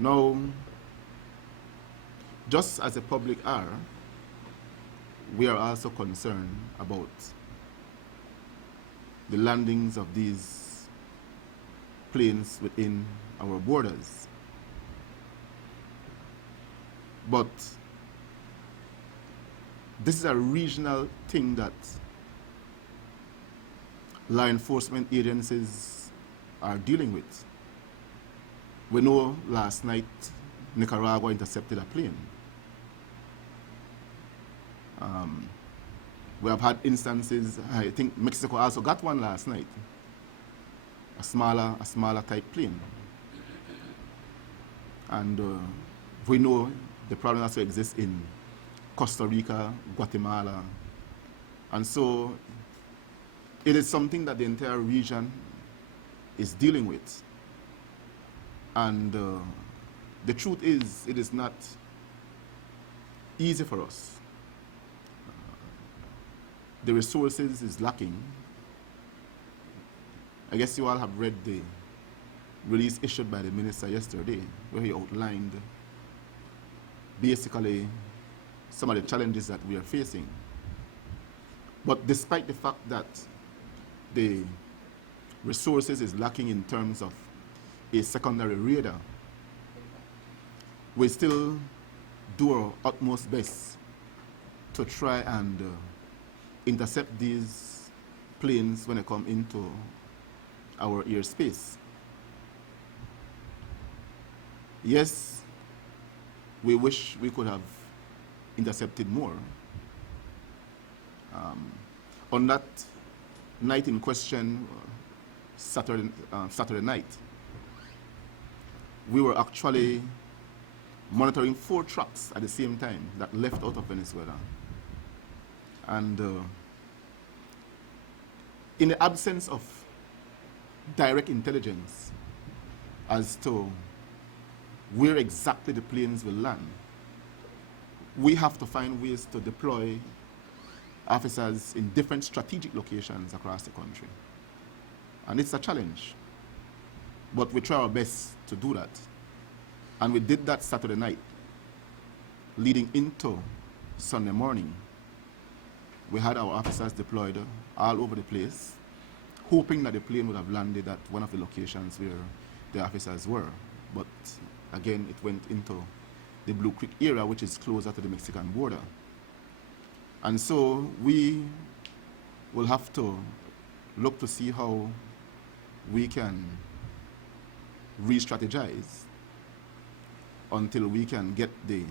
Now, just as the public are, we are also concerned about the landings of these planes within our borders. But this is a regional thing that law enforcement agencies are dealing with. We know last night Nicaragua intercepted a plane. We have had instances, I think Mexico also got one last night, a smaller type plane. And we know the problem also exists in Costa Rica, Guatemala. And so it is something that the entire region is dealing with. And the truth is, it is not easy for us. The resources is lacking. I guess you all have read the release issued by the minister yesterday, where he outlined basically some of the challenges that we are facing. But despite the fact that the resources is lacking in terms of a secondary radar, we still do our utmost best to try and intercept these planes when they come into our airspace. Yes, we wish we could have intercepted more. On that night in question, Saturday night, we were actually monitoring 4 trucks at the same time that left out of Venezuela. And in the absence of direct intelligence as to where exactly the planes will land, we have to find ways to deploy officers in different strategic locations across the country. And it's a challenge, but we try our best to do that. And we did that Saturday night, leading into Sunday morning. We had our officers deployed all over the place, hoping that the plane would have landed at one of the locations where the officers were. But again, it went into the Blue Creek area, which is closer to the Mexican border. And so we will have to look to see how we can re-strategize until we can get the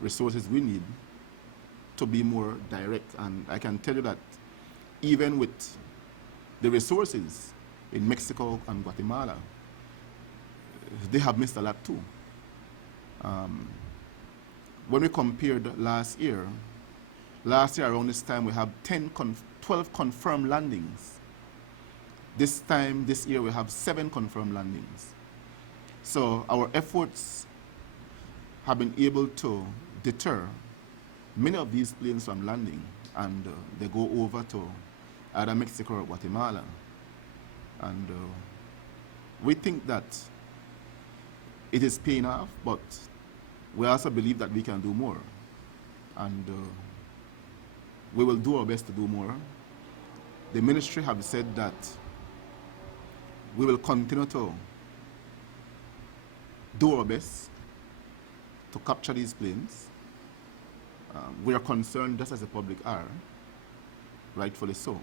resources we need to be more direct. And I can tell you that even with the resources in Mexico and Guatemala, they have missed a lot too. When we compared last year around this time we have 12 confirmed landings. This year we have 7 confirmed landings. So our efforts have been able to deter many of these planes from landing, and they go over to either Mexico or Guatemala. And we think that it is paying off, but we also believe that we can do more. And we will do our best to do more. The ministry have said that we will continue to do our best to capture these planes. We are concerned, just as the public are, rightfully so.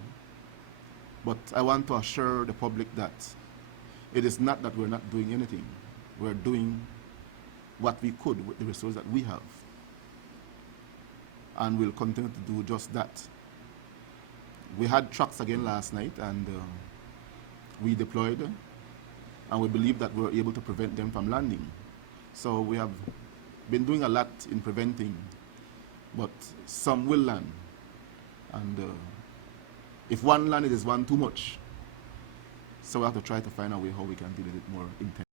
But I want to assure the public that it is not that we're not doing anything. We're doing what we could with the resources that we have. And we'll continue to do just that. We had trucks again last night, and we deployed, and we believe that we were able to prevent them from landing. So we have been doing a lot in preventing, but some will land. And if one landed, is one too much. So we have to try to find a way how we can deal with it more intensely.